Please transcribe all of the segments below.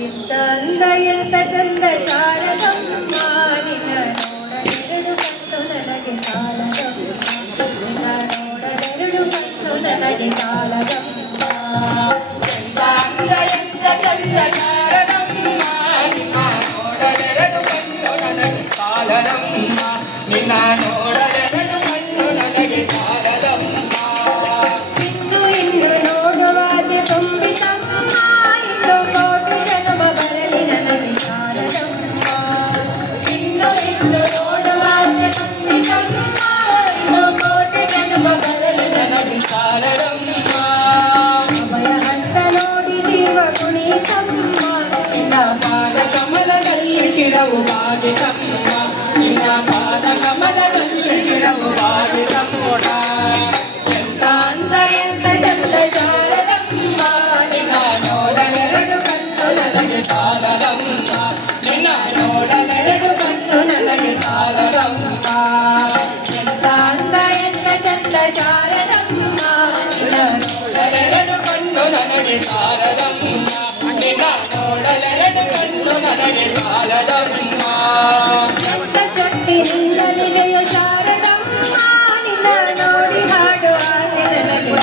ಇಂತ ಅಂದ ಎಂತ ಚಂದ ಶಾರದಮ್ಮ ನಿನ್ನ ನೋಡಲೆರಡು ಕಣ್ಣು ನನಗೆ ಸಾಲದಮ್ಮ ನಿನ್ನ ನೋಡಲೆರಡು ಕಣ್ಣು ನನಗೆ ಸಾಲದಮ್ಮ ಎಂತ ಅಂದ ಎಂತ ಚಂದ ಶಾರದಮ್ಮ ನಿನ್ನ ನೋಡಲೆರಡು ಕಣ್ಣು ನನಗೆ ಸಾಲದಮ್ಮ ನಿನ್ನ ನೋಡಲೆರಡು ಕಣ್ಣು ನನಗೆ ಸಾಲದಮ್ಮ ಇನ್ನು ಇನ್ನು ನೋಡುವಾಗೆ ತುಂಬಿತಮ್ಮ ಇನ್ನು ಕೋಟಿ ಜನ್ಮ ಬರಲಿ ನನಗೆ ಶಾರದಮ್ಮ ಇನ್ನು ಇನ್ನು ನೋಡುವಾಗೆ ತುಂಬಿತಮ್ಮ ಇನ್ನು ಕೋಟಿ ಜನ್ಮ ಬರಲಿ ನನಗೆ ಶಾರದಮ್ಮ ಅಭಯ ಹಸ್ತ ನೋಡಿ ಜೀವ ಕುಣಿತಮ್ಮ ನಿನ್ನ ಪಾದ ಕಮಲದಲ್ಲಿ ಶಿರವು ಬಾಗಿತಮ್ಮ ನಿನ್ನ ಪಾದ ಕಮಲದಲ್ಲಿ ಶಿರವು ಬಾಗಿತಮ್ಮೋಡ ಎಂತ ಅಂದ ಎಂತ ಚಂದ ಶಾರದಮ್ಮ ನಿನ್ನ ನೋಡಲೆರಡು ಕಣ್ಣು ನನಗೆ ಸಾಲದಮ್ಮ ನಿನ್ನ ನೋಡಲೆರಡು ಕಣ್ಣು ನನಗೆ ಸಾಲದಮ್ಮ ಎಂತ ಅಂದ ಎಂತ ಚಂದ ಶಾರದಮ್ಮ ನಿನ್ನ ನೋಡಲೆರಡು ಕಣ್ಣು ನನಗೆ ಸಾಲದಮ್ಮ ನಿನ್ನ ನೋಡಲೆರಡು ಕಣ್ಣು ನನಗೆ ಸಾಲದಮ್ಮ ಎಂತ ಶಕ್ತಿ ನಿನ್ನಲ್ಲಿದೆಯ ಶಾರದಮ್ಮ ನಿನ್ನ ನೋಡಿ ಹಾಡು ಆಸೆ ನನಗೆ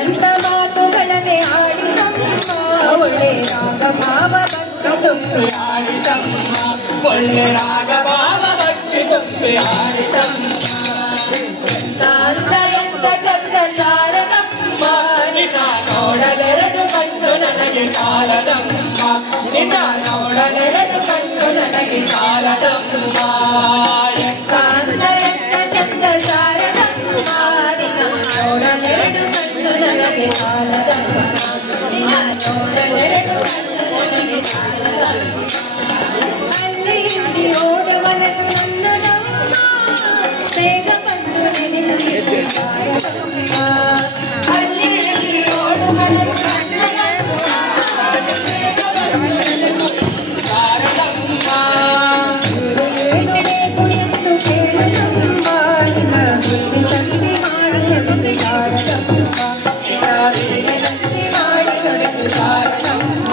ಎಂತ ಮಾತುಗಳನ್ನೇ ಆಡಿಸಮ್ಮ ಒಳ್ಳೆ ರಾಗ ಭಾವ ಭಕ್ತಿ ತುಂಬಿ ಆಡಿಸಮ್ಮ ಒಳ್ಳೆ ರಾಗ ಭಾವ ಭಕ್ತಿ ತುಂಬಿ ಆಡಿಸಮ್ಮ ಎಂತ ಅಂದ ಎಂತ ಚಂದ ಶಾರದಮ್ಮ ನಿನ್ನ ನೋಡಲೆರಡು ಕಣ್ಣು ನನಗೆ ಸಾಲದಮ್ಮ ನಿನ್ನ ನೋಡಲೆರಡು ಕಣ್ಣು ನನಗೆ ಸಾಲದಮ್ಮ ಎಂತ ಅಂದ ಎಂತ ಚಂದ ಶಾರದಮ್ಮ ನಿನ್ನ ನೋಡಲೆರಡು ಕಣ್ಣು ನನಗೆ ಸಾಲದಮ್ಮ ನಿನ್ನ ನೋಡಲೆರಡು ಕಣ್ಣು ನನಗೆ ಸಾಲದಮ್ಮ ಅಲ್ಲಿ ಇಲ್ಲಿ ಓಡ ಮನಸ್ಸು ನನ್ನದಮ್ಮ ಬೇಗ ಬಂದು ನೆನೆಸಿ ಶಾರದಮ್ಮ ಅಲ್ಲಿ ಇಲ್ಲಿ ಓಡ ಮನಸ್ಸು ನನ್ನದಮ್ಮ ಬೇಗ ಬಂದು ನೆನೆಸಿ ಶಾರದಮ್ಮ ಬೇಕು ಎಂದು ಕೇಳದಮ್ಮ ನಿನ್ನ ಬೇರೆ ತಂದೆ ಮಾಡಿ ಸೆಳೆದು ಶಾರದಮ್ಮ ನಿನ್ನ ಬೇರೆ ತಂದೆ ಮಾಡಿ ಸೆಳೆದು ಶಾರದಮ್ಮ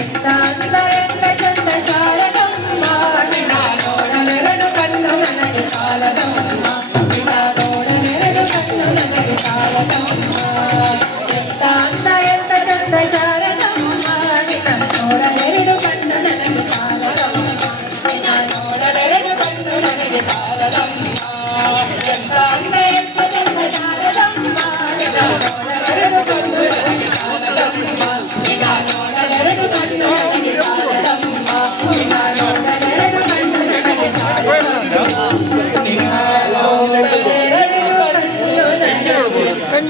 ಎಂತ ಅಂದ ಎಂತ ಚಂದ ಶಾರದಮ್ಮ ನಿನ್ನ ನೋಡಲೆರಡು ಕಣ್ಣು ನನಗೆ ಸಾಲದಮ್ಮ ನಿನ್ನ ನೋಡಲೆರಡು ಕಣ್ಣು ನನಗೆ ಸಾಲದಮ್ಮ ಎಂತ ಅಂದ ಎಂತ ಚಂದ ಶಾರದಮ್ಮ ನಿನ್ನ ನೋಡಲೆರಡು ಕಣ್ಣು ನನಗೆ ಸಾಲದಮ್ಮ ನಿನ್ನ ನೋಡಲೆರಡು ಕಣ್ಣು ನನಗೆ ಸಾಲದಮ್ಮ ಎಂತ ಅಂದ ಎಂತ ಚಂದ ಶಾರದಮ್ಮ ನಿನ್ನ ನೋಡಲೆರಡು ಕಣ್ಣು ನನಗೆ ಸಾಲದಮ್ಮ ನಿನ್ನ ನೋಡಲೆರಡು ಕಣ್ಣು ನನಗೆ ಸಾಲದಮ್ಮ ನಿನ್ನ ನೋಡಲೆರಡು ಕಣ್ಣು ನನಗೆ ಸಾಲದಮ್ಮ ನಿನ್ನ ನೋಡಲೆರಡು ಕಣ್ಣು ನನಗೆ ಸಾಲದಮ್ಮ